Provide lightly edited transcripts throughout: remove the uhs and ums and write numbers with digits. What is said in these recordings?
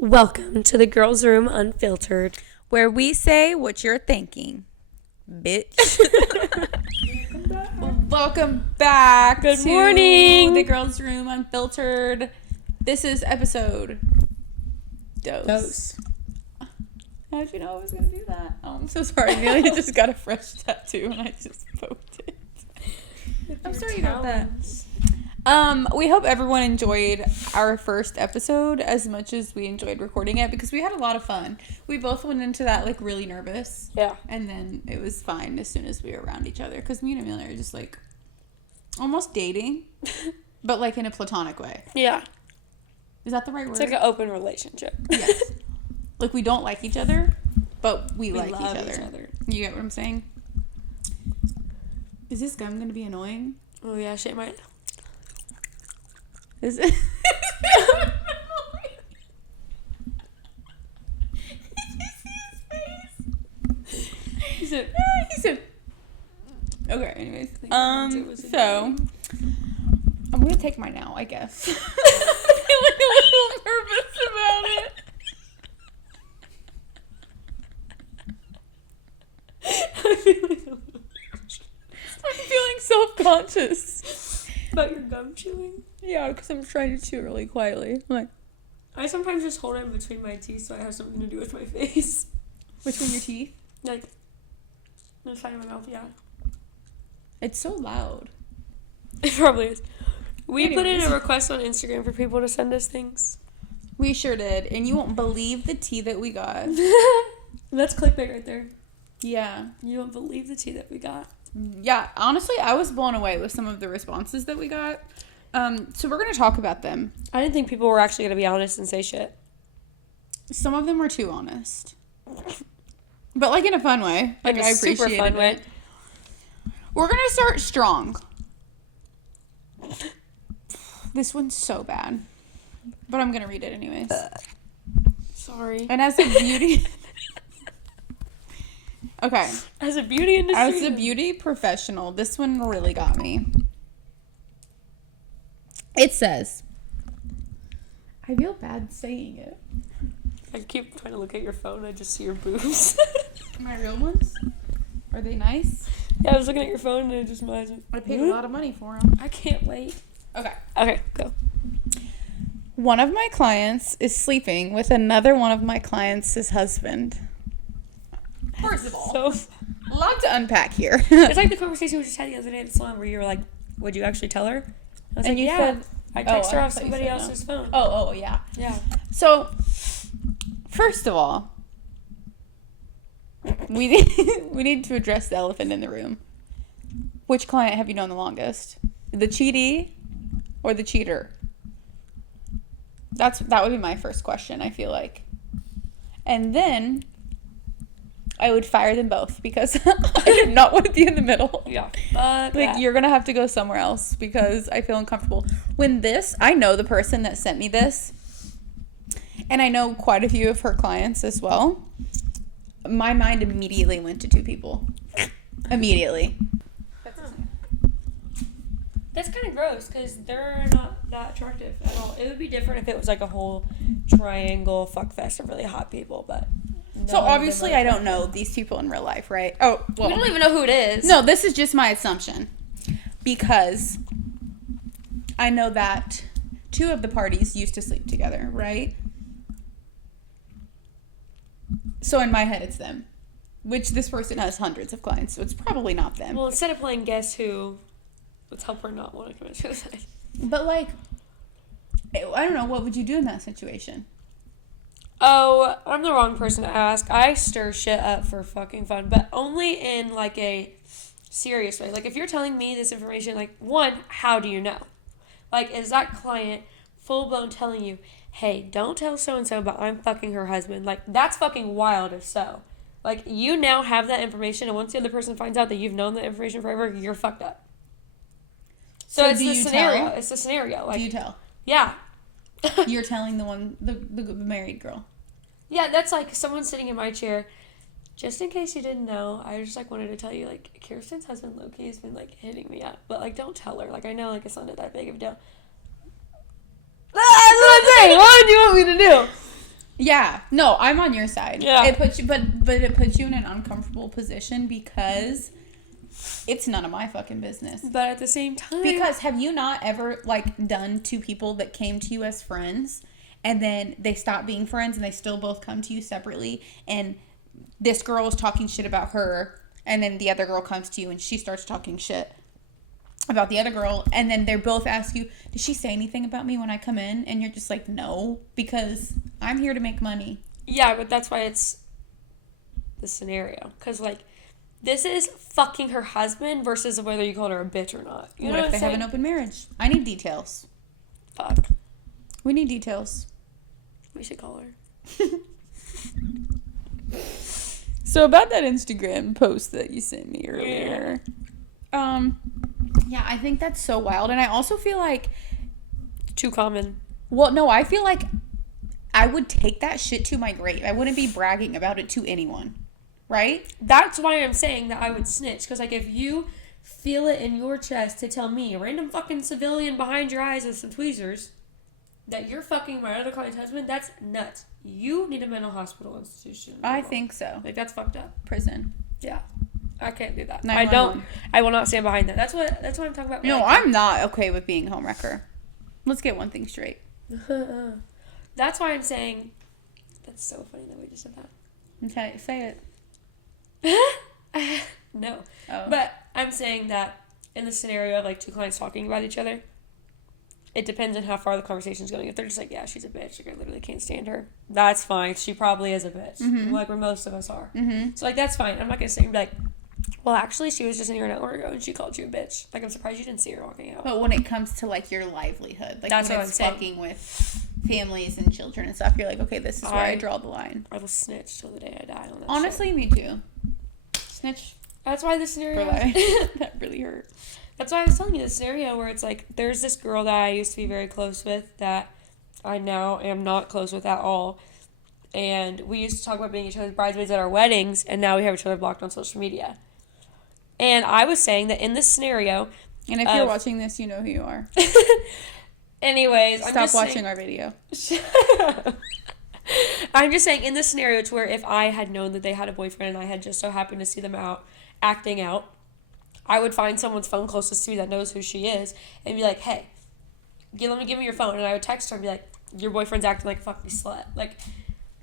Welcome to the Girls' Room Unfiltered, where we say what you're thinking, bitch. Welcome back. Good morning. The Girls' Room Unfiltered. This is episode dose. How'd you know I was gonna do that? Oh, I'm so sorry. Nearly just got a fresh tattoo and I just poked it. I'm sorry about that. We hope everyone enjoyed our first episode as much as we enjoyed recording it because we had a lot of fun. We both went into that like really nervous. Yeah. And then it was fine as soon as we were around each other because me and Amelia are just like almost dating, but like in a platonic way. Yeah. Is that the right word? It's like an open relationship. Yes. Like we don't like each other, but we like love each other. You get what I'm saying? Is this gum going to be annoying? Oh yeah, shit might. Is it? He said, okay, anyways. So, I'm going to take mine now, I guess. I'm feeling a little nervous about it. I'm feeling self-conscious. About your gum chewing? Yeah, because I'm trying to chew really quietly. Like, I sometimes just hold it in between my teeth so I have something to do with my face. between your teeth? Like, the side of my mouth, yeah. It's so loud. It probably is. We put in Anyways. a request on Instagram for people to send us things. We sure did, and you won't believe the tea that we got. That's clickbait right there. Yeah. You won't believe the tea that we got. Yeah, honestly, I was blown away with some of the responses that we got. So we're going to talk about them. I didn't think people were actually going to be honest and say shit. Some of them were too honest. But like in a fun way. Like I a super appreciated fun way. it. We're going to start strong. This one's so bad. But I'm going to read it anyways. Sorry. And as a beauty... Okay. As a beauty industry. As a beauty professional, this one really got me. It says, I feel bad saying it. I keep trying to look at your phone. I just see your boobs. My real ones? Are they nice? Yeah, I was looking at your phone and I just imagined. I paid a lot of money for them. I can't wait. Okay. Okay, go. One of my clients is sleeping with another one of my clients' husband. First of all, So, a lot to unpack here. it's like the conversation we just had the other day at the salon where you were like, would you actually tell her? I was And like, you yeah. said- I text her I off thought you somebody said else's phone. Oh, yeah. Yeah. So, first of all, we need to address the elephant in the room. Which client have you known the longest? The cheatee or the cheater? That would be my first question, I feel like. And then I would fire them both because I am not with you in the middle. Yeah. But Like, you're going to have to go somewhere else because I feel uncomfortable. I know the person that sent me this, and I know quite a few of her clients as well. My mind immediately went to two people. Immediately. That's kind of gross because they're not that attractive at all. It would be different if it was like a whole triangle fuck fest of really hot people, but... So obviously I don't know these people in real life, right? Oh, well. We don't even know who it is. No, this is just my assumption. Because I know that two of the parties used to sleep together, right? So in my head, it's them. Which this person has hundreds of clients, so it's probably not them. Well, instead of playing Guess Who, let's help her not want to commit suicide. But like, I don't know, what would you do in that situation? Oh, I'm the wrong person to ask. I stir shit up for fucking fun, but only in like a serious way. Like if you're telling me this information, like one, how do you know? Like is that client full blown telling you, hey, don't tell so and so, but I'm fucking her husband? Like that's fucking wild if so. Like you now have that information, and once the other person finds out that you've known that information forever, you're fucked up. So it's the scenario. Tell? It's the scenario. Like Do you tell? Yeah. You're telling the married girl. Yeah, that's like someone sitting in my chair. Just in case you didn't know, I just like wanted to tell you, like, Kirsten's husband Loki has been like hitting me up, but like don't tell her. Like I know like it's not that big of a deal. That's what I'm saying. What would you want me to do? Yeah. No, I'm on your side. Yeah. It puts you, but it puts you in an uncomfortable position because it's none of my fucking business. But at the same time, Because have you not ever like done to people that came to you as friends and then they stop being friends and they still both come to you separately, and this girl is talking shit about her and then the other girl comes to you and she starts talking shit about the other girl, and then they're both ask you, did she say anything about me when I come in? And you're just like, no, because I'm here to make money. yeah, but that's why it's the scenario. Because, like, this is fucking her husband versus whether you called her a bitch or not. You know What if what they I'm have saying? an open marriage? I need details. Fuck. We need details. We should call her. So about that Instagram post that you sent me earlier. Yeah, I think that's so wild. And I also feel like, Too common. well, no, I feel like I would take that shit to my grave. I wouldn't be bragging about it to anyone. Right? That's why I'm saying that I would snitch. Because, like, if you feel it in your chest to tell me, a random fucking civilian behind your eyes with some tweezers, that you're fucking my other client's husband, that's nuts. You need a mental hospital institution. I think so. Like, that's fucked up. Prison. Yeah. I can't do that. 911. I don't. I will not stand behind that. That's what I'm talking about. No, Like, I'm not okay with being a homewrecker. Let's get one thing straight. That's why I'm saying. That's so funny that we just said that. Okay, say it. No. Oh. But I'm saying that in the scenario of like two clients talking about each other, it depends on how far the conversation's going. If they're just like, yeah, she's a bitch, like I literally can't stand her, that's fine. She probably is a bitch. Mm-hmm. Like where most of us are. Mm-hmm. So like that's fine. I'm not gonna sit and be like, well, actually, she was just in here an hour ago and she called you a bitch. Like, I'm surprised you didn't see her walking out. But when it comes to like your livelihood, like That's when what it's I'm saying. fucking with families and children and stuff, you're like, okay, this is where I draw the line. I will snitch till the day I die on that. Honestly, me too. Snitch that's why the scenario. for life. That really hurt. That's why I was telling you the scenario where it's like there's this girl that I used to be very close with that I now am not close with at all, and we used to talk about being each other's bridesmaids at our weddings, and now we have each other blocked on social media. And I was saying that in this scenario, And if you're watching this, you know who you are. anyways, Stop watching our video. I'm just saying in this scenario to where if I had known that they had a boyfriend and I had just so happened to see them out acting out, I would find someone's phone closest to me that knows who she is and be like, hey, let me give me your phone. And I would text her and be like, your boyfriend's acting like a fucking slut. Like,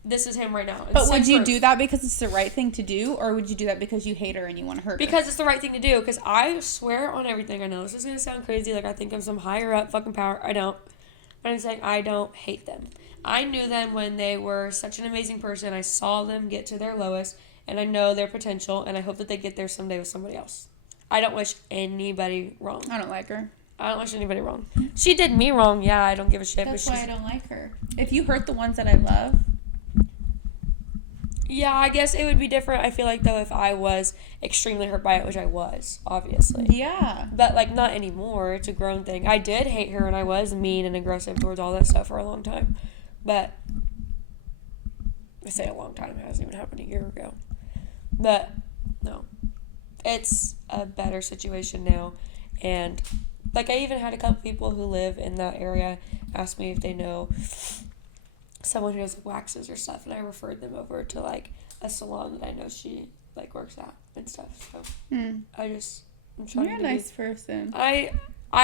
this is him right now. But would you do that because it's the right thing to do, or would you do that because you hate her and you want to hurt her? Because it's the right thing to do. Because I swear on everything. I know this is going to sound crazy. Like, I think I'm some higher up fucking power. I don't. But I'm saying I don't hate them. I knew them when they were such an amazing person. I saw them get to their lowest. And I know their potential. And I hope that they get there someday with somebody else. I don't wish anybody wrong. I don't like her. I don't wish anybody wrong. She did me wrong. Yeah, I don't give a shit. That's but why I don't like her. If you hurt the ones that I love. Yeah, I guess it would be different. I feel like, though, if I was extremely hurt by it, which I was, obviously. Yeah. But, like, not anymore. It's a grown thing. I did hate her, and I was mean and aggressive towards all that stuff for a long time. But I say a long time. It hasn't even happened a year ago. But, no. It's a better situation now. And, like, I even had a couple people who live in that area ask me if they know someone who does waxes or stuff, and I referred them over to like a salon that I know she like works at and stuff. So I'm trying. You're a nice person. I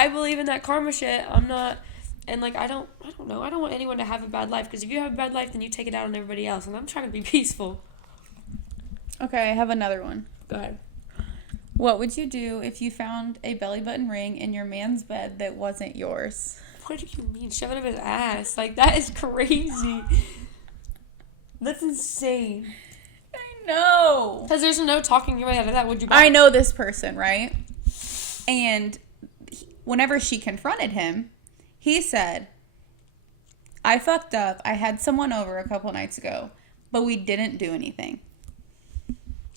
believe in that karma shit. I'm not, and like I don't know. I don't want anyone to have a bad life, because if you have a bad life, then you take it out on everybody else. And I'm trying to be peaceful. Okay, I have another one. Go ahead. What would you do if you found a belly button ring in your man's bed that wasn't yours? What do you mean? Shove it up his ass? Like, that is crazy. That's insane. I know. Because there's no talking your way out of that. Would you? I know this person, right? And whenever she confronted him, he said, I fucked up. I had someone over a couple nights ago, but we didn't do anything.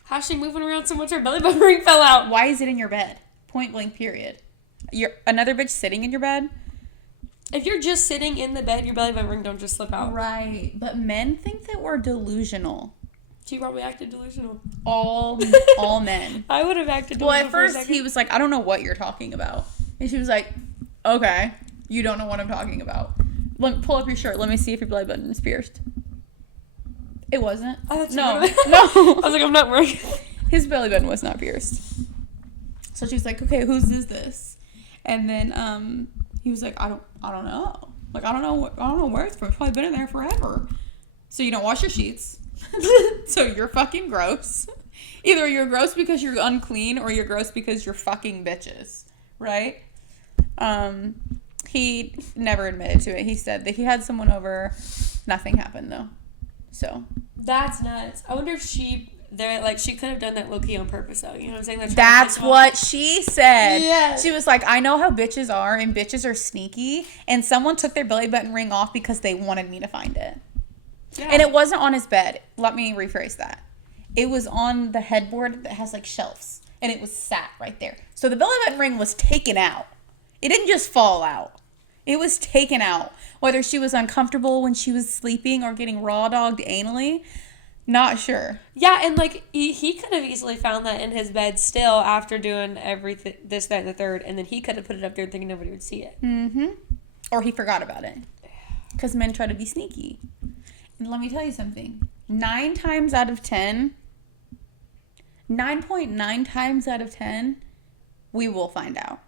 How's she moving around so much her belly button ring fell out? Why is it in your bed? Point blank, period. You're another bitch sitting in your bed? If you're just sitting in the bed, your belly button ring don't just slip out. Right. But men think that we're delusional. She probably acted delusional. All men. I would have acted delusional. Well, at first he was like, I don't know what you're talking about. And she was like, okay, you don't know what I'm talking about. Pull up your shirt. Let me see if your belly button is pierced. It wasn't. Oh, No. no. No. I was like, I'm not wearing it. His belly button was not pierced. So she's like, okay, whose is this? And then he was like, I don't know. Like, I don't know where it's from. It's probably been in there forever. So you don't wash your sheets. So you're fucking gross. Either you're gross because you're unclean or you're gross because you're fucking bitches. Right? He never admitted to it. He said that he had someone over. Nothing happened though. So that's nuts. I wonder if she could have done that low-key on purpose though. You know what I'm saying? That's what she said. Yeah. She was like, I know how bitches are, and bitches are sneaky, and someone took their belly button ring off because they wanted me to find it. Yeah. And it wasn't on his bed. Let me rephrase that. It was on the headboard that has like shelves, and it was sat right there. So the belly button ring was taken out. It didn't just fall out. It was taken out. Whether she was uncomfortable when she was sleeping or getting raw dogged anally, not sure. Yeah, and like he could have easily found that in his bed still after doing everything, this, that, and the third, and then he could have put it up there thinking nobody would see it. Mm-hmm. Or he forgot about it. Because men try to be sneaky. And let me tell you something. 9.9 times out of 10, we will find out.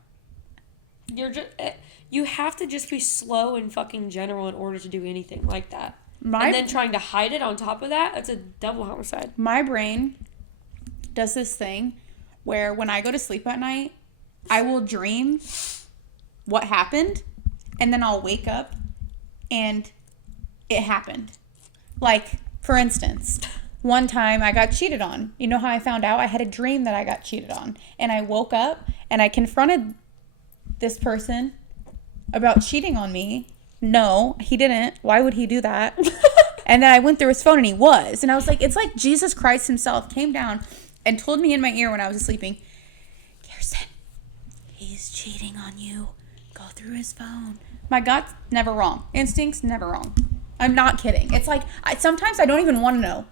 You have to just be slow and fucking general in order to do anything like that. And then trying to hide it on top of that, that's a double homicide. My brain does this thing where when I go to sleep at night, I will dream what happened, and then I'll wake up and it happened. Like, for instance, one time I got cheated on. You know how I found out? I had a dream that I got cheated on. And I woke up and I confronted this person about cheating on me. No, he didn't. Why would he do that? And then I went through his phone and he was. And I was like, it's like Jesus Christ himself came down and told me in my ear when I was sleeping, Kirsten, he's cheating on you. Go through his phone. My gut's never wrong. Instincts never wrong. I'm not kidding. It's like, sometimes I don't even want to know.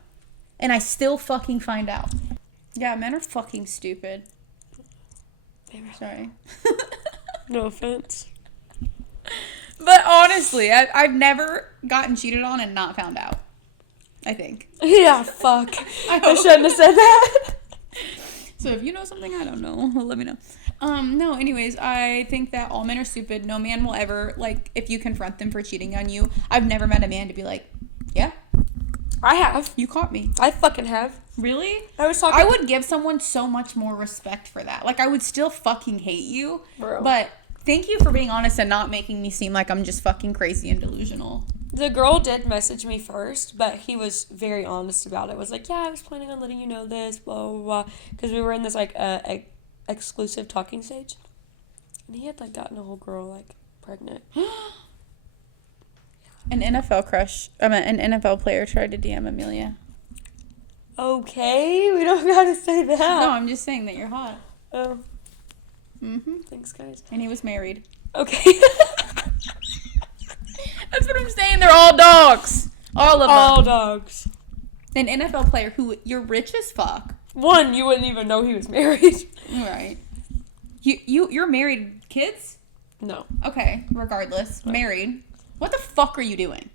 And I still fucking find out. Yeah, men are fucking stupid. Sorry. No offense. But honestly, I've never gotten cheated on and not found out. I think. Yeah, fuck. I shouldn't have said that. So if you know something I don't know, let me know. No, anyways, I think that all men are stupid. No man will ever, like, if you confront them for cheating on you, I've never met a man to be like, yeah. I have. You caught me. I fucking have. Really? I would give someone so much more respect for that. Like, I would still fucking hate you. Bro. But thank you for being honest and not making me seem like I'm just fucking crazy and delusional. The girl did message me first, but he was very honest about it. Was like, yeah, I was planning on letting you know this, blah, blah, blah. Because we were in this, like, exclusive talking stage. And he had, like, gotten a whole girl, like, pregnant. An NFL player tried to DM Amelia. Okay, we don't gotta say that. No, I'm just saying that you're hot. Oh. Mm-hmm. Thanks, guys. And he was married. Okay. That's what I'm saying. They're all dogs. All of them. All dogs. An NFL player who you're rich as fuck. One, you wouldn't even know he was married. Right. You're married. Kids? No. Okay. Regardless, married. What the fuck are you doing?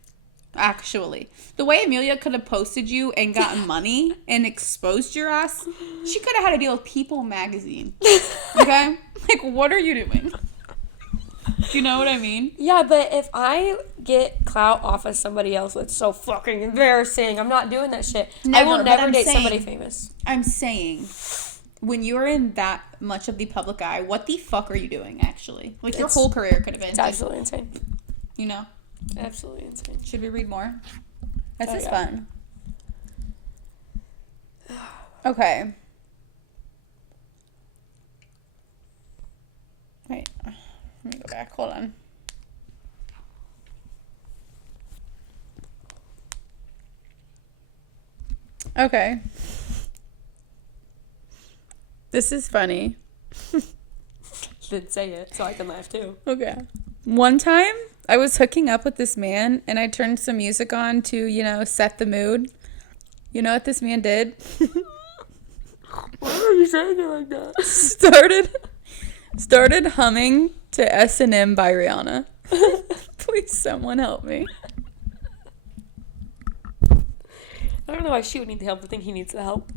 Actually, the way Amelia could have posted you and gotten money and exposed your ass, she could have had a deal with People magazine. Okay? Like, what are you doing? Do you know what I mean? Yeah, but if I get clout off of somebody else, it's so fucking embarrassing. I'm not doing that shit. I will never date somebody famous. I'm saying, when you're in that much of the public eye, what the fuck are you doing, actually? Like, your whole career could have been. It's absolutely insane. You know? Absolutely insane. Should we read more? This is fun. Okay. Wait. Let me go back. Hold on. Okay. This is funny. Then say it so I can laugh too. Okay. One time, I was hooking up with this man, and I turned some music on to, set the mood. You know what this man did? Why are you saying it like that? Started humming to S&M by Rihanna. Please, someone help me. I don't know why she would need the help. I think he needs the help.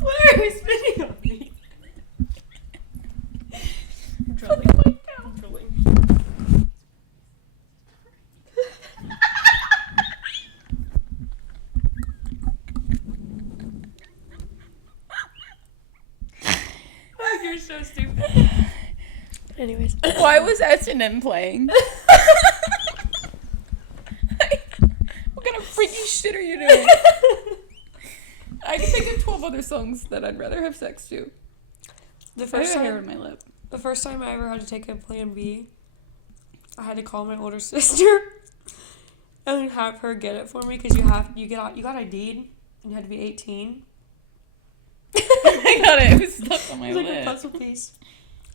Why are you spitting on me? I'm drooling. I'm drooling. Oh, you're so stupid. Anyways. Why was S&M playing? What kind of freaky shit are you doing? I can think of 12 other songs that I'd rather have sex to. The I first have time, hair in my lip. the first time I ever had to take a Plan B, I had to call my older sister and have her get it for me because you got ID'd and you had to be 18. I got it. It was stuck on my It was like lip. a puzzle piece.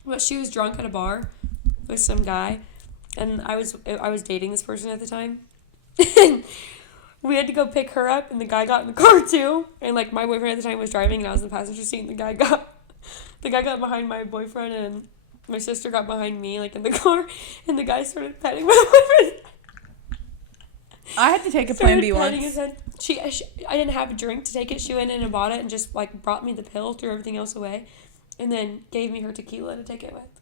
But she was drunk at a bar with some guy, and I was dating this person at the time. We had to go pick her up, and the guy got in the car too. And like my boyfriend at the time was driving, and I was in the passenger seat. And the guy got behind my boyfriend, and my sister got behind me, like in the car. And the guy started petting my boyfriend. I had to take a Plan B Petting once. his head. I didn't have a drink to take it. She went in and bought it, and just like brought me the pill, threw everything else away, and then gave me her tequila to take it with.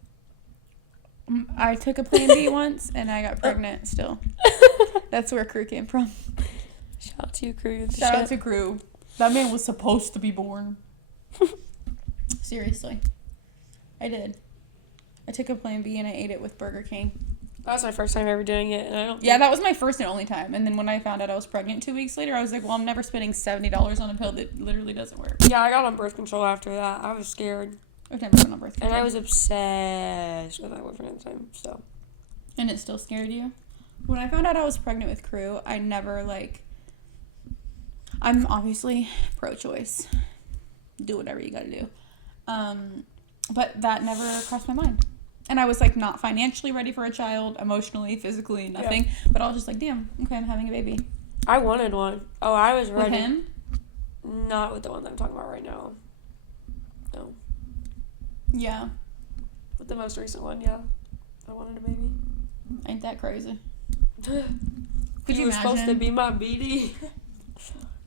I took a Plan B once, and I got pregnant still. That's where Crew came from. Shout out to you, Crew. Shout out to Crew. That man was supposed to be born. Seriously. I did. I took a Plan B and I ate it with Burger King. That was my first time ever doing it, and I don't. Yeah, that was my first and only time. And then when I found out I was pregnant 2 weeks later, I was like, well, I'm never spending $70 on a pill that literally doesn't work. Yeah, I got on birth control after that. I was scared, I've never been on birth control. and I was obsessed with my boyfriend at the time. So. And it still scared you? When I found out I was pregnant with Crew, I never, I'm obviously pro-choice. Do whatever you gotta do. But that never crossed my mind. And I was, not financially ready for a child, emotionally, physically, nothing. Yeah. But I was just like, damn, okay, I'm having a baby. I wanted one. Oh, I was ready. With him? Not with the one that I'm talking about right now. No. Yeah. With the most recent one, yeah. I wanted a baby. Ain't that crazy? Could you were supposed to be my BD.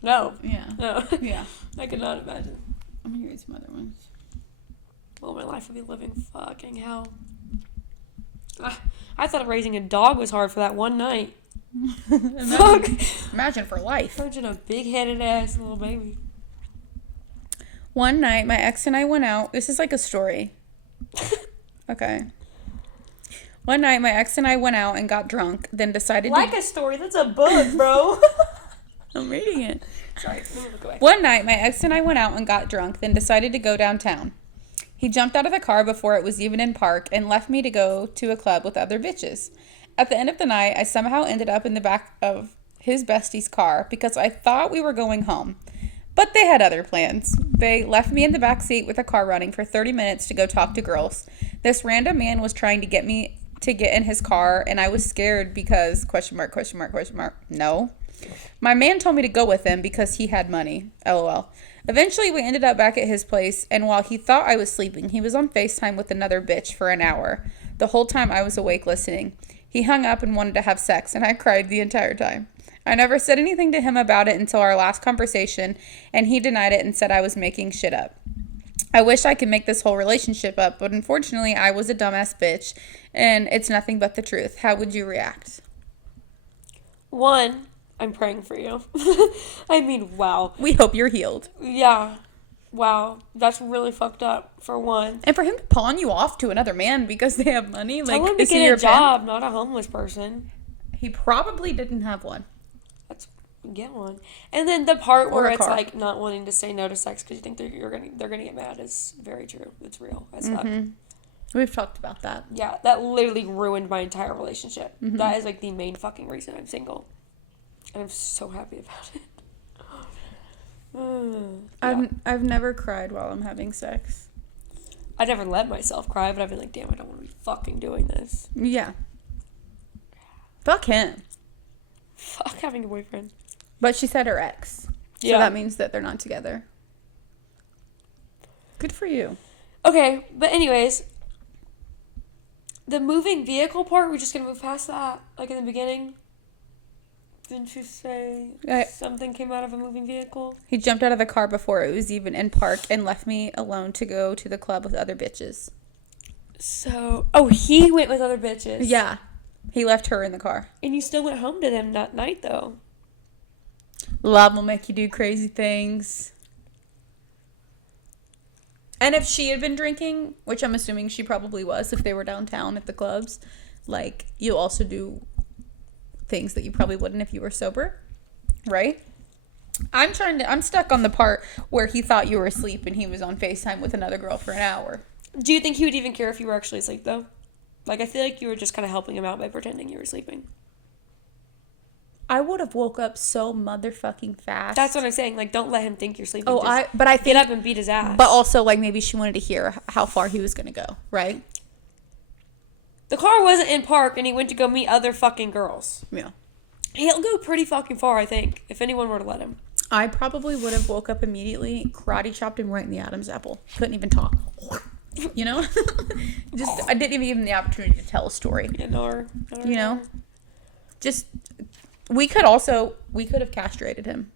No. Yeah. No. Yeah. I could not imagine. I'm gonna read some other ones. Well, my life would be living fucking hell. I thought raising a dog was hard for that one night. Fuck. Imagine for life. Imagine a big-headed ass little baby. One night, my ex and I went out. This is like a story. Okay. One night, my ex and I went out and got drunk, then decided Like a story? That's a book, bro. I'm reading it. Sorry, look away. One night, my ex and I went out and got drunk, then decided to go downtown. He jumped out of the car before it was even in park and left me to go to a club with other bitches. At the end of the night, I somehow ended up in the back of his bestie's car because I thought we were going home. But they had other plans. They left me in the back seat with a car running for 30 minutes to go talk to girls. This random man was trying to get me to get in his car, and I was scared because ... No. My man told me to go with him because he had money. LOL. Eventually, we ended up back at his place, and while he thought I was sleeping, he was on FaceTime with another bitch for an hour. The whole time I was awake listening. He hung up and wanted to have sex, and I cried the entire time. I never said anything to him about it until our last conversation, and he denied it and said I was making shit up. I wish I could make this whole relationship up, but unfortunately, I was a dumbass bitch, and it's nothing but the truth. How would you react? One, I'm praying for you. I mean, wow. We hope you're healed. Yeah. Wow. That's really fucked up, for one. And for him to pawn you off to another man because they have money, Tell him to is he get your a job, not a homeless person. He probably didn't have one. Get one. And then the part Or where a it's car. like not wanting to say no to sex because you think they're gonna get mad is very true. It's real as fuck. We've talked about that. Yeah, that literally ruined my entire relationship. Mm-hmm. That is like the main fucking reason I'm single. And I'm so happy about it. Yeah. I've never cried while I'm having sex. I never let myself cry, but I've been like, damn, I don't want to be fucking doing this. Yeah. Fuck him. Fuck having a boyfriend. But she said her ex. So Yeah. that means that they're not together. Good for you. Okay, but anyways, The moving vehicle part, we're just gonna move past that. Like in the beginning. Didn't you say something came out of a moving vehicle? He jumped out of the car before it was even in park and left me alone to go to the club with other bitches. So, he went with other bitches. Yeah. He left her in the car. And you still went home to them that night, though. Love will make you do crazy things. And if she had been drinking, which I'm assuming she probably was if they were downtown at the clubs, like, you'll also do things that you probably wouldn't if you were sober, right? I'm stuck on the part where he thought you were asleep and he was on FaceTime with another girl for an hour. Do you think he would even care if you were actually asleep, though? Like, I feel like you were just kind of helping him out by pretending you were sleeping. I would have woke up so motherfucking fast. That's what I'm saying. Like, don't let him think you're sleeping. I think, get up and beat his ass. But also, like, maybe she wanted to hear how far he was going to go, right? The car wasn't in park, and he went to go meet other fucking girls. Yeah. He'll go pretty fucking far, I think, if anyone were to let him. I probably would have woke up immediately, karate chopped him right in the Adam's apple. Couldn't even talk. You know? I didn't even give him the opportunity to tell a story. Yeah, no. You know? Just, we could have castrated him.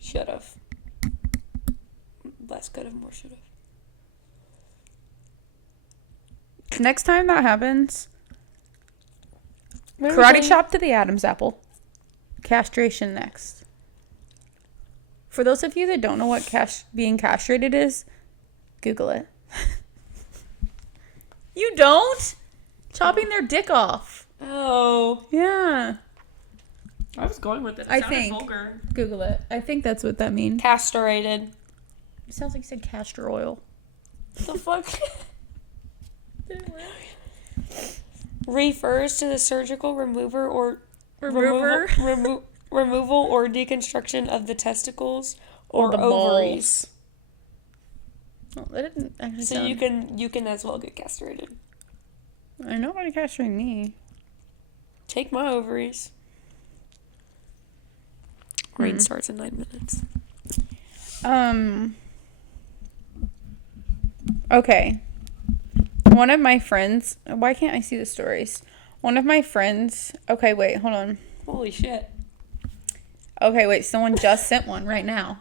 Should have. Less could have, more should have. Next time that happens, karate chop to the Adam's apple. Castration next. For those of you that don't know what being castrated is, Google it. You don't? Chopping their dick off. Oh. Yeah. I was going with it. I think. Vulgar. Google it. I think that's what that means. Castrated. It sounds like you said castor oil. The fuck? Refers to the surgical removal or deconstruction of the testicles or the ovaries. Well, that didn't actually So sound... you can as well get castrated. I know how to castrate me. Take my ovaries. Rain starts in 9 minutes. Okay. One of my friends... Why can't I see the stories? One of my friends... Okay, wait, hold on. Holy shit. Okay, wait, someone just sent one right now.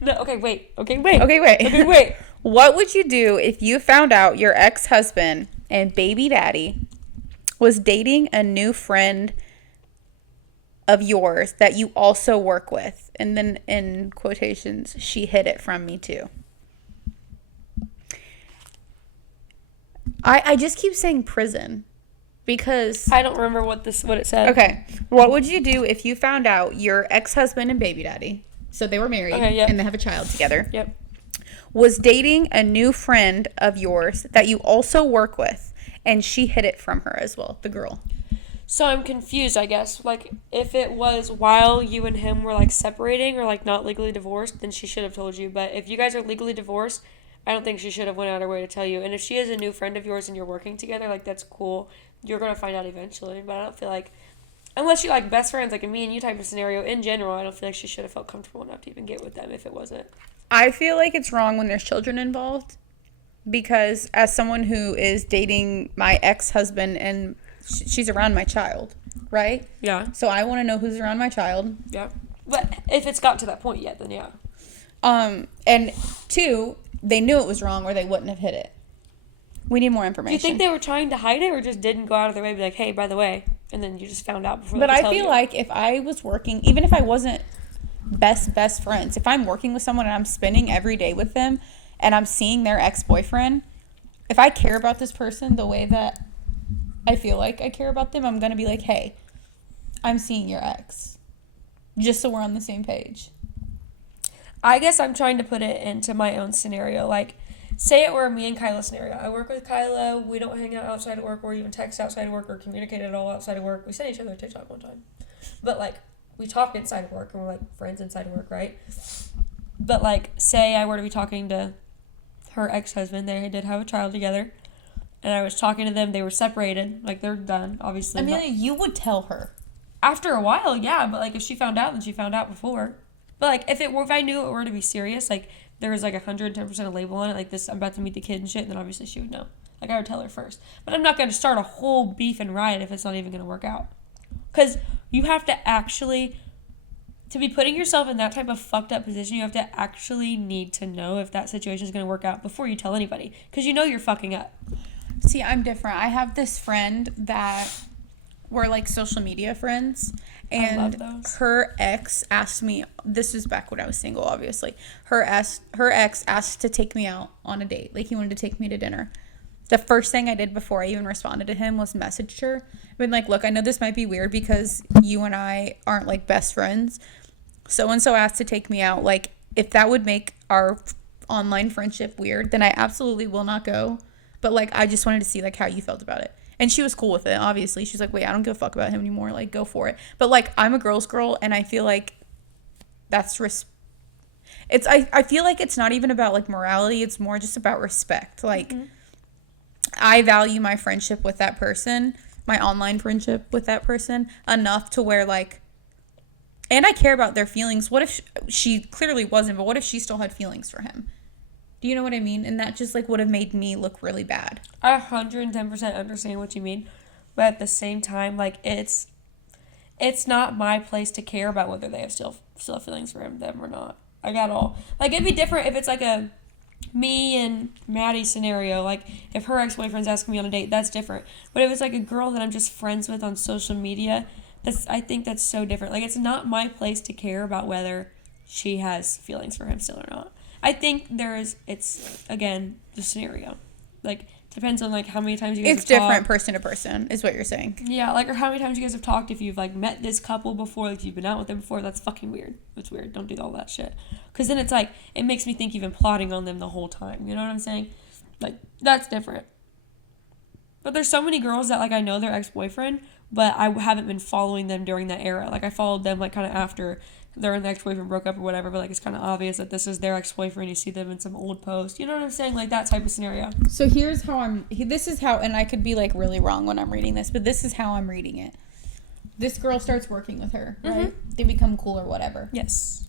No, okay, wait. What would you do if you found out your ex-husband and baby daddy was dating a new friend of yours that you also work with? And then in quotations, she hid it from me too. I just keep saying prison because I don't remember what it said. Okay. What would you do if you found out your ex-husband and baby daddy, so they were married and they have a child together, was dating a new friend of yours that you also work with, and she hid it from her as well, the girl? So I'm confused, I guess. Like, if it was while you and him were, like, separating or, like, not legally divorced, then she should have told you. But if you guys are legally divorced, I don't think she should have went out of her way to tell you. And if she is a new friend of yours and you're working together, like, that's cool. You're going to find out eventually. But I don't feel like, unless you're, like, best friends, like a me and you type of scenario, in general, I don't feel like she should have felt comfortable enough to even get with them if it wasn't. I feel like it's wrong when there's children involved, because as someone who is dating my ex-husband and she's around my child, right? Yeah. So I want to know who's around my child. Yeah. But if it's got to that point yet, then yeah. And two, they knew it was wrong or they wouldn't have hid it. We need more information. Do you think they were trying to hide it or just didn't go out of their way to be like, hey, by the way, and then you just found out before But they could I tell feel you? like if I was working, even if I wasn't best friends, if I'm working with someone and I'm spending every day with them and I'm seeing their ex-boyfriend, if I care about this person the way that I feel like I care about them, I'm going to be like, hey, I'm seeing your ex. Just so we're on the same page. I guess I'm trying to put it into my own scenario. Like, say it were me and Kyla scenario. I work with Kyla. We don't hang out outside of work or even text outside of work or communicate at all outside of work. We sent each other a TikTok one time. But, like, we talk inside of work and we're, like, friends inside of work, right? But, like, say I were to be talking to her ex-husband. They did have a child together. And I was talking to them. They were separated. Like, they're done, obviously. I mean, you would tell her. After a while, yeah. But, like, if she found out, then she found out before. But, like, if I knew it were to be serious, like, there was, like, 110% a label on it, like, this, I'm about to meet the kid and shit, then obviously she would know. Like, I would tell her first. But I'm not going to start a whole beef and riot if it's not even going to work out. Because you have to actually, to be putting yourself in that type of fucked up position, you have to actually need to know if that situation is going to work out before you tell anybody. Because you know you're fucking up. See, I'm different. I have this friend that we're like social media friends, and her ex asked me, this was back when I was single, obviously. Her ex asked to take me out on a date. Like, he wanted to take me to dinner. The first thing I did before I even responded to him was messaged her. I've been like, look, I know this might be weird because you and I aren't like best friends. So-and-so asked to take me out. Like, if that would make our online friendship weird, then I absolutely will not go. But, like, I just wanted to see, like, how you felt about it. And she was cool with it, obviously. She's like, wait, I don't give a fuck about him anymore. Like, go for it. But, like, I'm a girl's girl, and I feel like that's I feel like it's not even about, like, morality. It's more just about respect. Like, I value my friendship with that person, my online friendship with that person, enough to where, like, and I care about their feelings. What if she clearly wasn't, but what if she still had feelings for him? Do you know what I mean? And that just, like, would have made me look really bad. I 110% understand what you mean. But at the same time, like, it's not my place to care about whether they have still have feelings for them or not. I got all. Like, it'd be different if it's, like, a me and Maddie scenario. Like, if her ex-boyfriend's asking me on a date, that's different. But if it's, like, a girl that I'm just friends with on social media, I think that's so different. Like, it's not my place to care about whether she has feelings for him still or not. I think it's, again, the scenario. Like, depends on, like, how many times you guys have talked. It's different person to person, is what you're saying. Yeah, like, or how many times you guys have talked. If you've, like, met this couple before, like, you've been out with them before, that's fucking weird. It's weird. Don't do all that shit. Because then it's, like, it makes me think you've been plotting on them the whole time. You know what I'm saying? Like, that's different. But there's so many girls that, like, I know their ex-boyfriend, but I haven't been following them during that era. Like, I followed them, like, kind of after their ex-boyfriend broke up or whatever, but, like, it's kind of obvious that this is their ex-boyfriend. You see them in some old post. You know what I'm saying? Like, that type of scenario. So here's how this is how, and I could be, like, really wrong when I'm reading this, but this is how I'm reading it. This girl starts working with her, right? They become cool or whatever. Yes.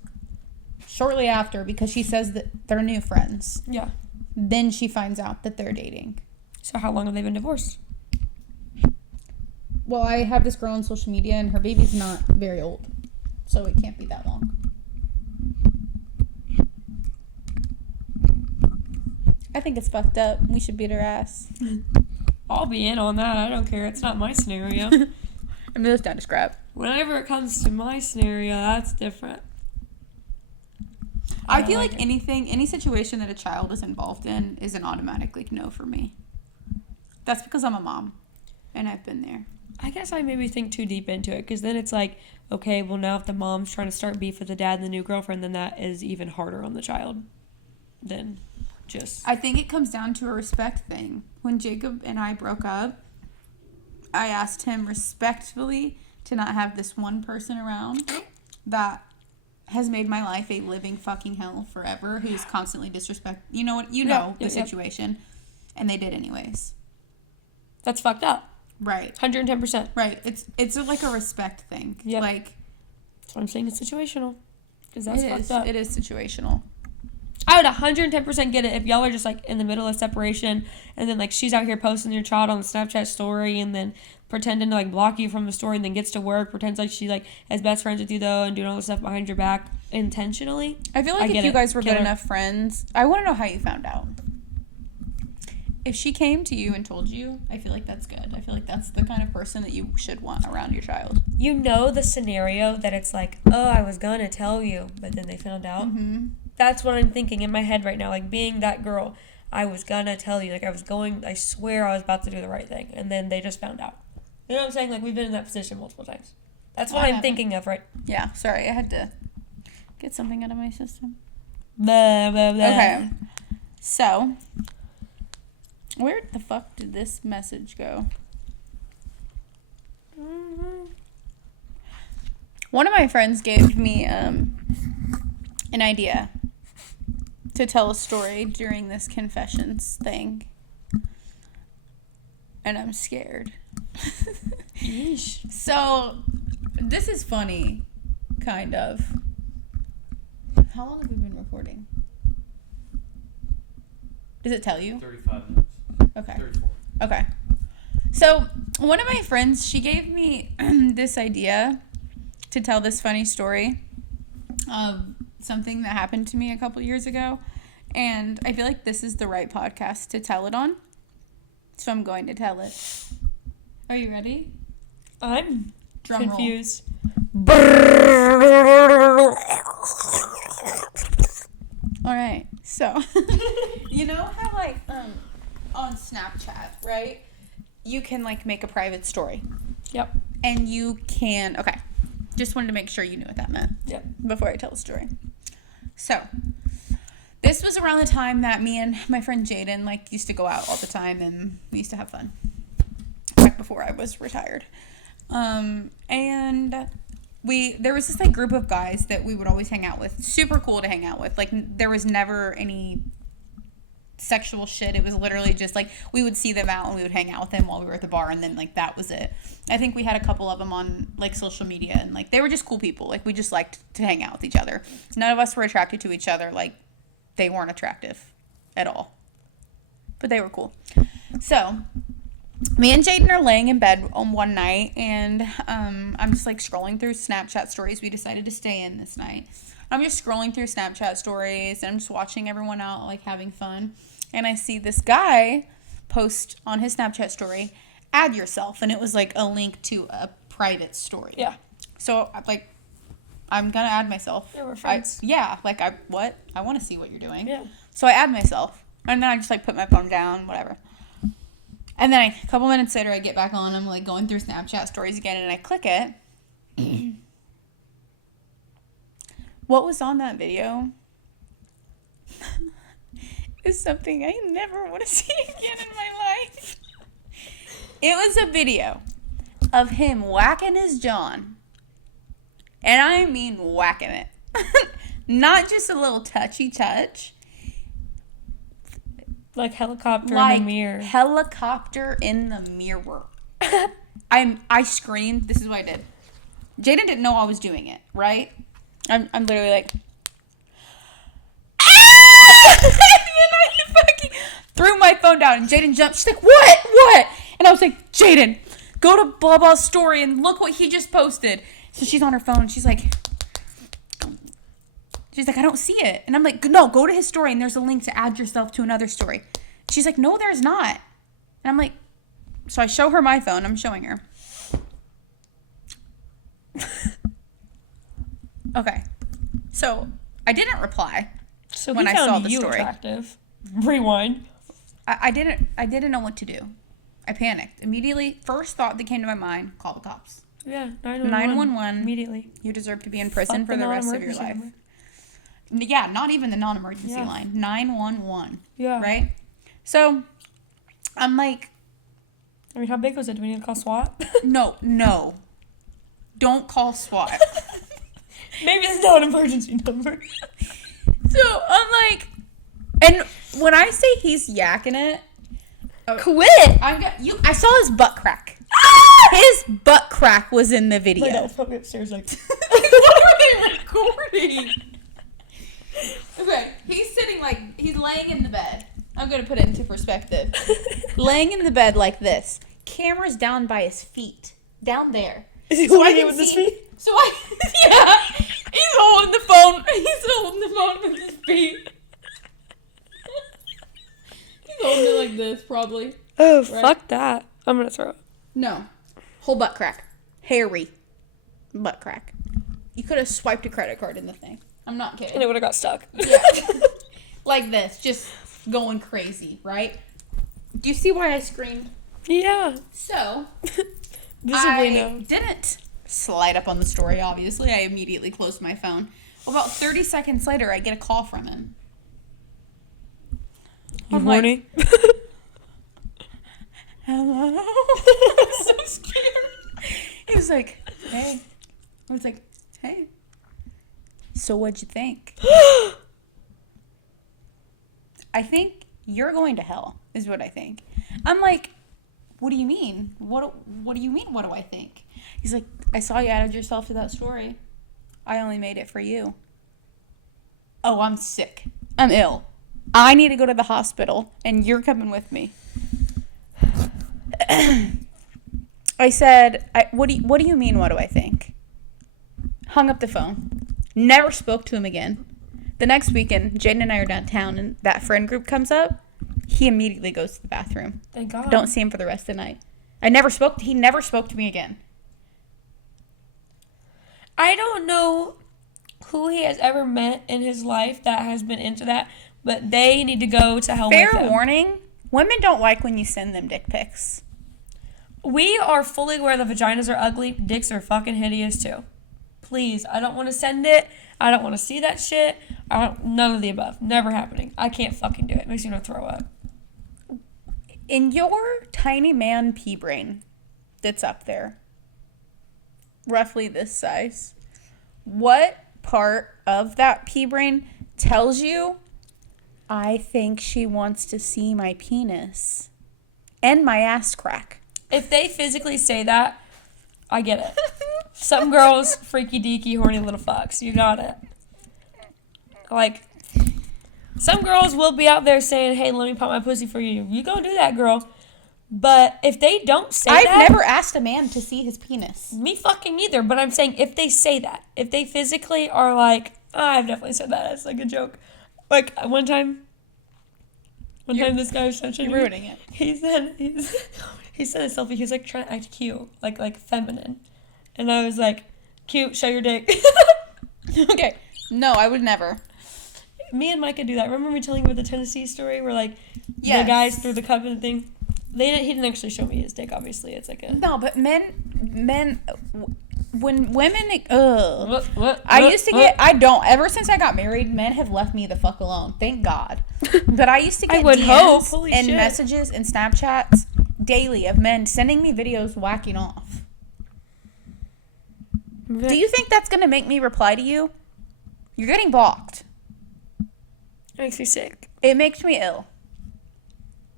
Shortly after, because she says that they're new friends. Yeah. Then she finds out that they're dating. So how long have they been divorced? Well, I have this girl on social media, and her baby's not very old. So it can't be that long. I think it's fucked up. We should beat her ass. I'll be in on that. I don't care. It's not my scenario. I mean, it's down to scrap. Whenever it comes to my scenario, that's different. I feel like any situation that a child is involved in is an automatic, like, no for me. That's because I'm a mom, and I've been there. I guess I maybe think too deep into it, because then it's like, okay, well, now if the mom's trying to start beef with the dad and the new girlfriend, then that is even harder on the child than just... I think it comes down to a respect thing. When Jacob and I broke up, I asked him respectfully to not have this one person around that has made my life a living fucking hell forever, who's constantly you know the situation, and they did anyways. That's fucked up. Right. 110%. Right. It's like a respect thing. Yeah. Like, that's what I'm saying. It's situational. Because that's fucked up. It is situational. I would 110% get it if y'all are just, like, in the middle of separation, and then, like, she's out here posting your child on the Snapchat story, and then pretending to, like, block you from the story, and then gets to work, pretends like she, like, is best friends with you, though, and doing all this stuff behind your back intentionally. I feel like if you guys were good enough friends, I want to know how you found out. If she came to you and told you, I feel like that's good. I feel like that's the kind of person that you should want around your child. You know the scenario that it's like, oh, I was going to tell you, but then they found out. Mm-hmm. That's what I'm thinking in my head right now. Like, being that girl, I was going to tell you. Like, I swear I was about to do the right thing. And then they just found out. You know what I'm saying? Like, we've been in that position multiple times. That's what I'm thinking of, right? Yeah, sorry. I had to get something out of my system. Blah, blah, blah. Okay. So... where the fuck did this message go? Mm-hmm. One of my friends gave me an idea to tell a story during this confessions thing. And I'm scared. Yeesh. So, this is funny, kind of. How long have we been recording? Does it tell you? 35 minutes. Okay. 34. Okay. So, one of my friends, she gave me this idea to tell this funny story of something that happened to me a couple years ago. And I feel like this is the right podcast to tell it on. So, I'm going to tell it. Are you ready? I'm Drum confused. All right. So, you know how, like, on Snapchat, right? You can, like, make a private story. Yep. And you can, okay. Just wanted to make sure you knew what that meant. Yep. Before I tell the story. So, this was around the time that me and my friend Jaden, like, used to go out all the time, and we used to have fun. Back before I was retired. And there was this, like, group of guys that we would always hang out with. Super cool to hang out with. Like, there was never any sexual shit. It was literally just, like, we would see them out and we would hang out with them while we were at the bar, and then, like, that was it. I think we had a couple of them on, like, social media, and, like, they were just cool people. Like, we just liked to hang out with each other. None of us were attracted to each other. Like, they weren't attractive at all. But they were cool. So, me and Jaden are laying in bed on one night, and I'm just, like, scrolling through Snapchat stories. We decided to stay in this night. I'm just scrolling through Snapchat stories, and I'm just watching everyone out, like, having fun. And I see this guy post on his Snapchat story, add yourself, and it was, like, a link to a private story. Yeah. So, like, I'm gonna add myself. Yeah, we're friends. I want to see what you're doing. Yeah. So I add myself, and then I just, like, put my phone down, whatever. And then a couple minutes later, I get back on. I'm, like, going through Snapchat stories again, and I click it. What was on that video is something I never want to see again in my life. It was a video of him whacking his John. And I mean whacking it. Not just a little touchy touch. Like helicopter Like in the mirror. helicopter in the mirror. I screamed. This is what I did. Jaden didn't know I was doing it, right? I'm literally like, ah! And then I fucking threw my phone down, and Jaden jumped. She's like, what? And I was like, Jaden, go to blah blah story and look what he just posted. So she's on her phone, and she's like, I don't see it. And I'm like, no, go to his story, and there's a link to add yourself to another story. She's like, no, there's not. And I'm like, so I show her my phone. I'm showing her. Okay. So I didn't reply. So when he I saw found the you story. attractive. Rewind. I didn't know what to do. I panicked. Immediately, first thought that came to my mind, call the cops. Yeah, 911. Immediately. You deserve to be in prison Fuck for the rest of your non-emergency life. number. Yeah, not even the non-emergency Yeah. line. 911. Yeah. Right? So, I'm like, I mean, how big was it? Do we need to call SWAT? no. Don't call SWAT. Maybe it's not an emergency number. So, I'm like, and when I say he's yakking it, Quit! I saw his butt crack. His butt crack was in the video. My dad's probably upstairs like, What were they recording? Okay, he's laying in the bed. I'm going to put it into perspective. Laying in the bed like this. Camera's down by his feet. Down there. Is he So I holding it can with his see- feet? Yeah. He's holding the phone. He's holding the phone with his feet. He's holding it like this, probably. Oh, Right. fuck that. I'm gonna throw it. No. Whole butt crack. Hairy. Butt crack. You could have swiped a credit card in the thing. I'm not kidding. And it would have got stuck. Yeah. Like this. Just going crazy, right? Do you see why I screamed? Yeah. So, Visibly I no. didn't slide up on the story, obviously. I immediately closed my phone. About 30 seconds later, I get a call from him. You I'm like, horny? hello? I'm so scared. He was like, hey. I was like, hey. So what'd you think? I think you're going to hell, is what I think. I'm like, what do you mean? What do you mean, what do I think? He's like, I saw you added yourself to that story. I only made it for you. Oh, I'm sick. I'm ill. I need to go to the hospital, and you're coming with me. I said, what do you mean, what do I think? Hung up the phone. Never spoke to him again. The next weekend, Jaden and I are downtown, and that friend group comes up. He immediately goes to the bathroom. Thank God. Don't see him for the rest of the night. He never spoke to me again. I don't know who he has ever met in his life that has been into that, but they need to go to hell with him. Fair warning, women don't like when you send them dick pics. We are fully aware the vaginas are ugly, dicks are fucking hideous too. Please, I don't want to send it. I don't want to see that shit. None of the above. Never happening. I can't fucking do it. It makes me want to throw up. In your tiny man pea brain that's up there, roughly this size, what part of that pea brain tells you, I think she wants to see my penis and my ass crack? If they physically say that, I get it. Some girls, freaky deaky, horny little fucks. You got it. Like, some girls will be out there saying, hey, let me pop my pussy for you. You go do that, girl. But if they don't say that... I've never asked a man to see his penis. Me fucking neither. But I'm saying if they say that, if they physically are like, I've definitely said that. It's like a joke. Like, one time this guy was touching me. You're ruining it. He sent a selfie. He was like trying to act cute, like feminine. And I was like, cute, show your dick. Okay. No, I would never. Me and Micah do that. Remember me telling you about the Tennessee story where, like, yes, the guys threw the cup in the thing? He didn't actually show me his dick, obviously. It's like a... No, but men, when women, I used to get, ever since I got married, men have left me the fuck alone. Thank God. But I used to get DMs and messages and Snapchats daily of men sending me videos whacking off. Do you think that's going to make me reply to you? You're getting balked. It makes me sick. It makes me ill.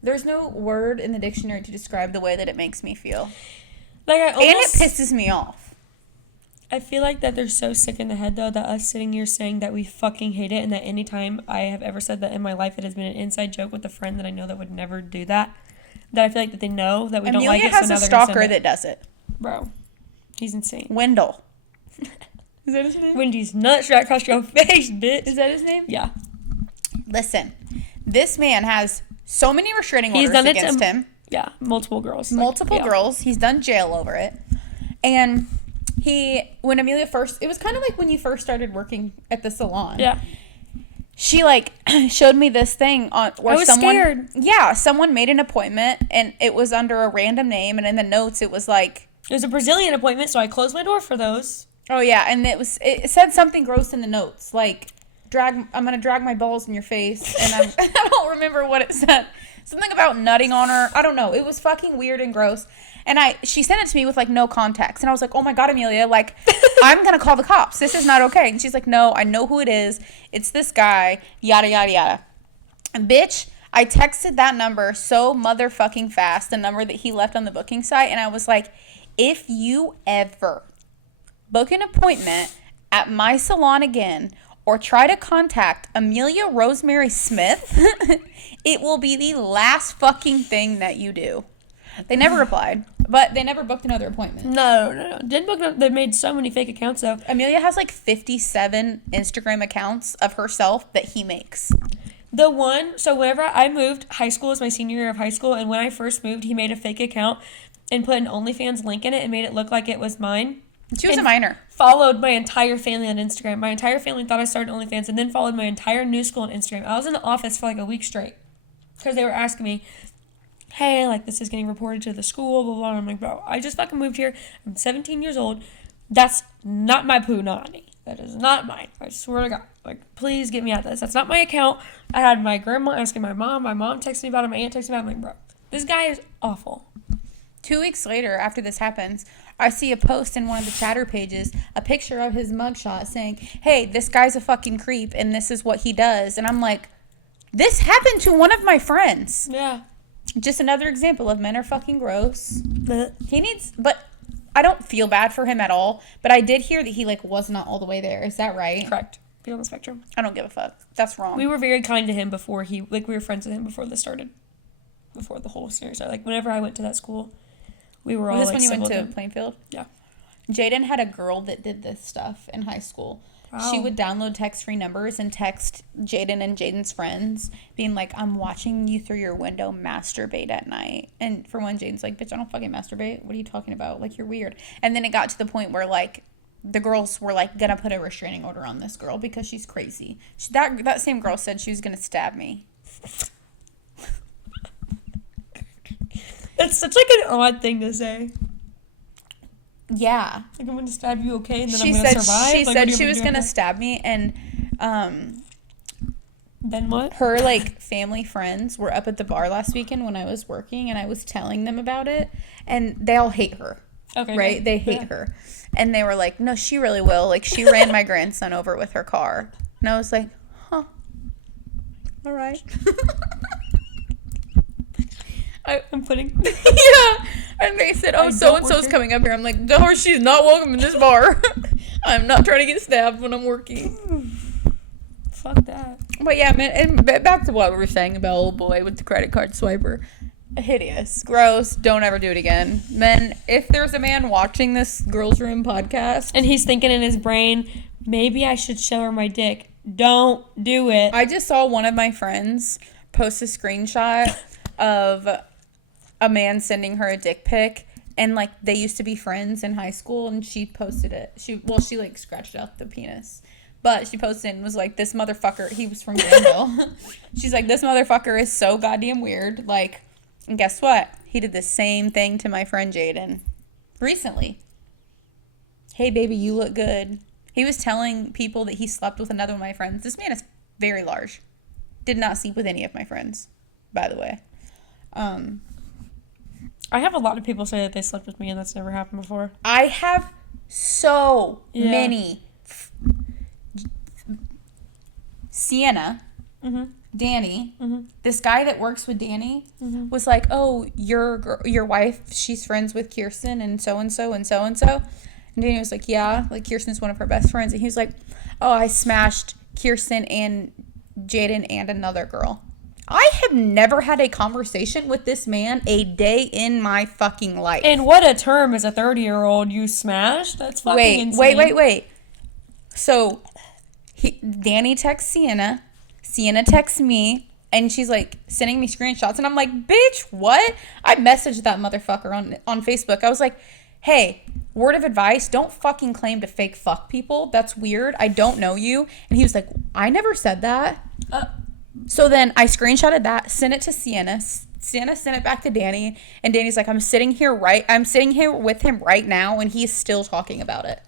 There's no word in the dictionary to describe the way that it makes me feel. Like, and it pisses me off. I feel like that they're so sick in the head, though, that us sitting here saying that we fucking hate it, and that anytime I have ever said that in my life, it has been an inside joke with a friend that I know that would never do that. That I feel like that they know that we don't like it, so now they're Amelia has a stalker that does it. Bro, he's insane. Wendell. Is that his name? Wendy's nuts right across your face, bitch. Is that his name? Yeah. Listen, this man has so many restraining orders against him. Yeah, multiple girls. Multiple girls. He's done jail over it. And when Amelia first, it was kind of like when you first started working at the salon. Yeah. She, like, showed me this thing where I was scared. Yeah, someone made an appointment, and it was under a random name, and in the notes it was like... It was a Brazilian appointment, so I closed my door for those. Oh, yeah, and it said something gross in the notes, like, I'm going to drag my balls in your face, and I don't remember what it said. Something about nutting on her. I don't know. It was fucking weird and gross. And she sent it to me with, like, no context. And I was like, oh, my God, Amelia, like, I'm going to call the cops. This is not okay. And she's like, no, I know who it is. It's this guy, yada, yada, yada. And, bitch, I texted that number so motherfucking fast, the number that he left on the booking site. And I was like, if you ever book an appointment at my salon again or try to contact Amelia Rosemary Smith, it will be the last fucking thing that you do. They never replied, but they never booked another appointment. No. Didn't book. They made so many fake accounts, though. Amelia has like 57 Instagram accounts of herself that he makes. So whenever I moved, high school was my senior year of high school, and when I first moved, he made a fake account and put an OnlyFans link in it and made it look like it was mine. She was a minor. Followed my entire family on Instagram. My entire family thought I started OnlyFans, and then followed my entire new school on Instagram. I was in the office for like a week straight because they were asking me, hey, like, this is getting reported to the school, blah, blah, blah. I'm like, bro, I just fucking moved here. I'm 17 years old. That's not my punani. That is not mine. I swear to God. Like, please get me out of this. That's not my account. I had my grandma asking my mom. My mom texted me about it. My aunt texted me about it. I'm like, bro, this guy is awful. 2 weeks later, after this happens, I see a post in one of the chatter pages, a picture of his mugshot saying, hey, this guy's a fucking creep, and this is what he does. And I'm like, this happened to one of my friends. Yeah. Just another example of men are fucking gross. But I don't feel bad for him at all. But I did hear that he, like, was not all the way there. Is that right? Correct. Be on the spectrum. I don't give a fuck. That's wrong. We were very kind to him before we were friends with him before this started. before the whole series started. Like, whenever I went to that school, we were all, Was this like, when you went to civil Plainfield? Yeah. Jaden had a girl that did this stuff in high school. Wow. She would download text-free numbers and text Jaden and Jaden's friends, being like, I'm watching you through your window masturbate at night. And for one, Jaden's like, bitch, I don't fucking masturbate. What are you talking about? Like, you're weird. And then it got to the point where, like, the girls were, like, gonna put a restraining order on this girl because she's crazy. That same girl said she was gonna stab me. That's such, like, an odd thing to say. Yeah. Like, I'm going to stab you, okay, and then I'm going to survive? She like, said she was going to stab me, and then what? Her, like, family friends were up at the bar last weekend when I was working, and I was telling them about it, and they all hate her. Okay. Right? They hate her. And they were like, no, she really will. Like, she ran my grandson over with her car. And I was like, huh. All right. I'm putting... Yeah. And they said, oh, so-and-so's coming up here. I'm like, no, she's not welcome in this bar. I'm not trying to get stabbed when I'm working. Fuck that. But yeah, man, and back to what we were saying about old boy with the credit card swiper. Hideous. Gross. Don't ever do it again. Men, if there's a man watching this Girls Room podcast... And he's thinking in his brain, maybe I should show her my dick. Don't do it. I just saw one of my friends post a screenshot of a man sending her a dick pic, and like they used to be friends in high school, and she posted it. She like scratched out the penis, but she posted and was like, this motherfucker, he was from Greenville. She's like, this motherfucker is so goddamn weird. Like, and guess what? He did the same thing to my friend Jaden recently. Hey baby, you look good. He was telling people that he slept with another one of my friends. This man is very large. Did not sleep with any of my friends, by the way. I have a lot of people say that they slept with me, and that's never happened before. I have so many. Sienna, Danny, this guy that works with Danny was like, oh, your wife, she's friends with Kirsten and so-and-so and so-and-so. And Danny was like, yeah, like Kirsten's one of her best friends. And he was like, oh, I smashed Kirsten and Jaden and another girl. I have never had a conversation with this man a day in my fucking life. And what a term as a 30-year-old you smashed? That's fucking insane. Wait. So, Danny texts Sienna. Sienna texts me. And she's like sending me screenshots. And I'm like, bitch, what? I messaged that motherfucker on Facebook. I was like, hey, word of advice, don't fucking claim to fake fuck people. That's weird. I don't know you. And he was like, I never said that. So then I screenshotted that, sent it to Sienna. Sienna sent it back to Danny, and Danny's like, I'm sitting here with him right now, and he's still talking about it.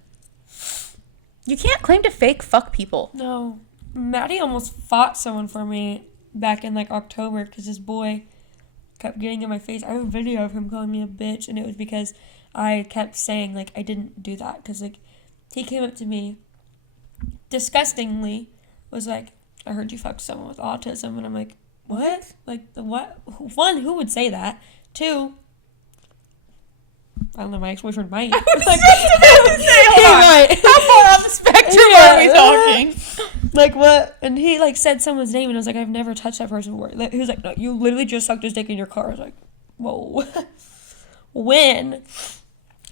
You can't claim to fake fuck people. No. Maddie almost fought someone for me back in like October because this boy kept getting in my face. I have a video of him calling me a bitch, and it was because I kept saying like I didn't do that, because like he came up to me disgustingly, was like, I heard you fucked someone with autism. And I'm like, what? Like, the what? One, who would say that? Two, I don't know, my ex-boyfriend might. I was like, right. How far on the spectrum are we talking? Like, what? And he, like, said someone's name, and I was like, I've never touched that person before. He was like, no, you literally just sucked his dick in your car. I was like, whoa. When?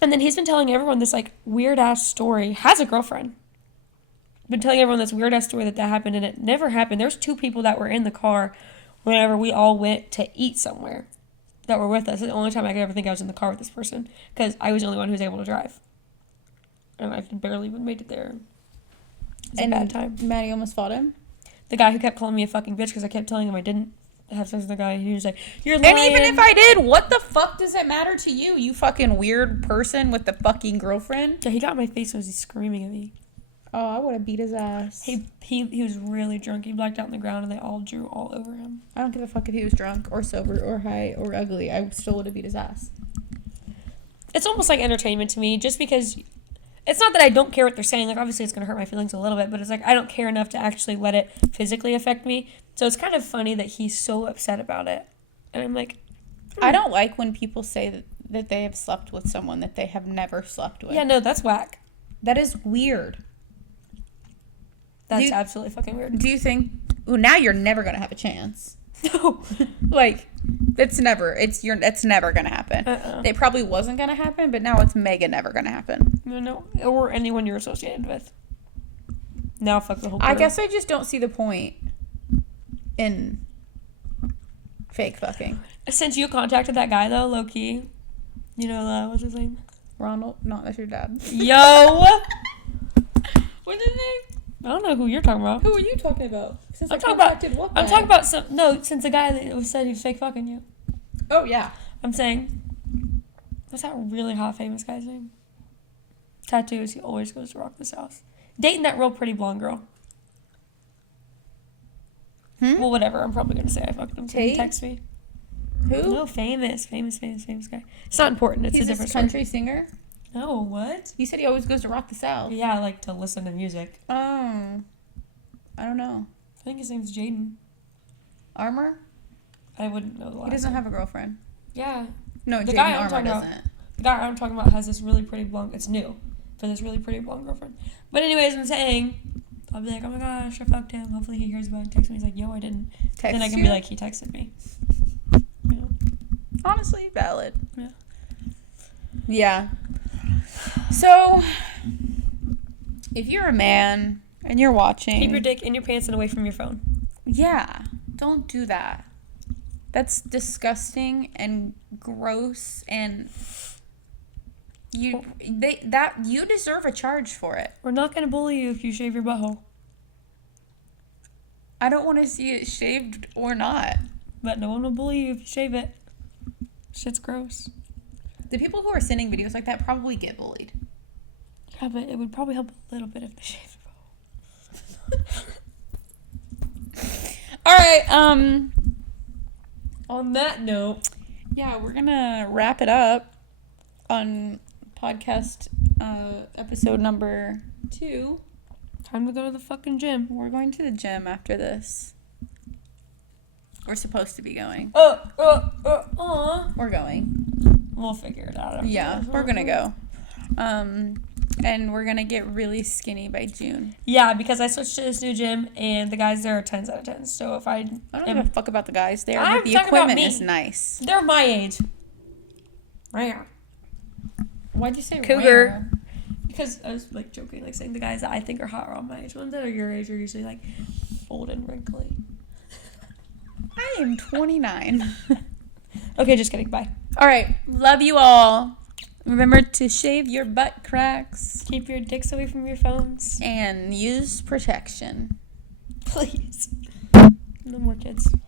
And then he's been telling everyone this, like, weird-ass story. Has a girlfriend. Been telling everyone this weird-ass story that happened, and it never happened. There's 2 people that were in the car whenever we all went to eat somewhere that were with us. It's the only time I could ever think I was in the car with this person, because I was the only one who was able to drive. And I barely even made it there. It was a bad time. Maddie almost fought him? The guy who kept calling me a fucking bitch because I kept telling him I didn't have sex with the guy. He was like, you're lying. And even if I did, what the fuck does it matter to you, you fucking weird person with the fucking girlfriend? Yeah, he got in my face and was screaming at me. Oh, I would have beat his ass. He was really drunk. He blacked out on the ground, and they all drew all over him. I don't give a fuck if he was drunk or sober or high or ugly. I still would have beat his ass. It's almost like entertainment to me, just because it's not that I don't care what they're saying. Like, obviously, it's going to hurt my feelings a little bit, but it's like I don't care enough to actually let it physically affect me. So it's kind of funny that he's so upset about it. And I'm like, I don't like when people say that they have slept with someone that they have never slept with. Yeah, no, that's whack. That is weird. That's absolutely fucking weird. Do you think... Well, now you're never going to have a chance. No. Like, it's never gonna happen. It probably wasn't gonna happen, but now it's mega never gonna happen. No. Or anyone you're associated with. Now fuck the whole I crew. guess I just don't see the point in fake fucking. Since you contacted that guy, though, low-key, you know, what's his name? Ronald? No, that's your dad. Yo! What's his name? I don't know who you're talking about. Who are you talking about? Since I'm talking about since the guy that said he was fake fucking you. Oh, yeah. I'm saying, what's that really hot famous guy's name? Tattoos, he always goes to Rock the South. Dating that real pretty blonde girl. Well, whatever, I'm probably going to say I fucked him. So he text me. Who? No, famous guy. It's not important, it's He's a different country singer? No, what? You said he always goes to Rock the South. Yeah, I like to listen to music. Oh. I don't know. I think his name's Jaden. Armor? I wouldn't know the last He doesn't name. have a girlfriend. Yeah. No, The Jaden guy I'm Armor talking doesn't. about. The guy I'm talking about has this really pretty blonde. It's new, but this really pretty blonde girlfriend. But anyways, I'm saying, I'll be like, oh my gosh, I fucked him. Hopefully he hears about it and texts me. He's like, yo, I didn't. Then I can be like, he texted me. Yeah. Honestly, valid. Yeah. Yeah. So, if you're a man and you're watching, Keep your dick in your pants and away from your phone. yeah, don't do that. That's disgusting and gross, and you deserve a charge for it. We're not gonna bully you if you shave your butthole. I don't want to see it shaved or not. But no one will bully you if you shave it. Shit's gross. The people who are sending videos like that probably get bullied. Yeah, but it would probably help a little bit if they shave their butthole. All right, On that note, yeah, we're gonna wrap it up on podcast episode number 2. time to go to the fucking gym. We're going to the gym after this. We're supposed to be going. We're going. We'll figure it out. Yeah, we're gonna go. And we're gonna get really skinny by June. Yeah, because I switched to this new gym, and the guys there are 10s out of 10s. So if I don't give a fuck about the guys there, I'm but the talking about equipment me. is nice. They're my age. Right. Why'd you say Cougar. rare? Because I was like joking, like saying the guys that I think are hot are all my age. Ones that are your age are usually like old and wrinkly. I am 29. Okay, just kidding. Bye. All right, love you all. Remember to shave your butt cracks Keep your dicks away from your phones. and use protection. Please. No more kids.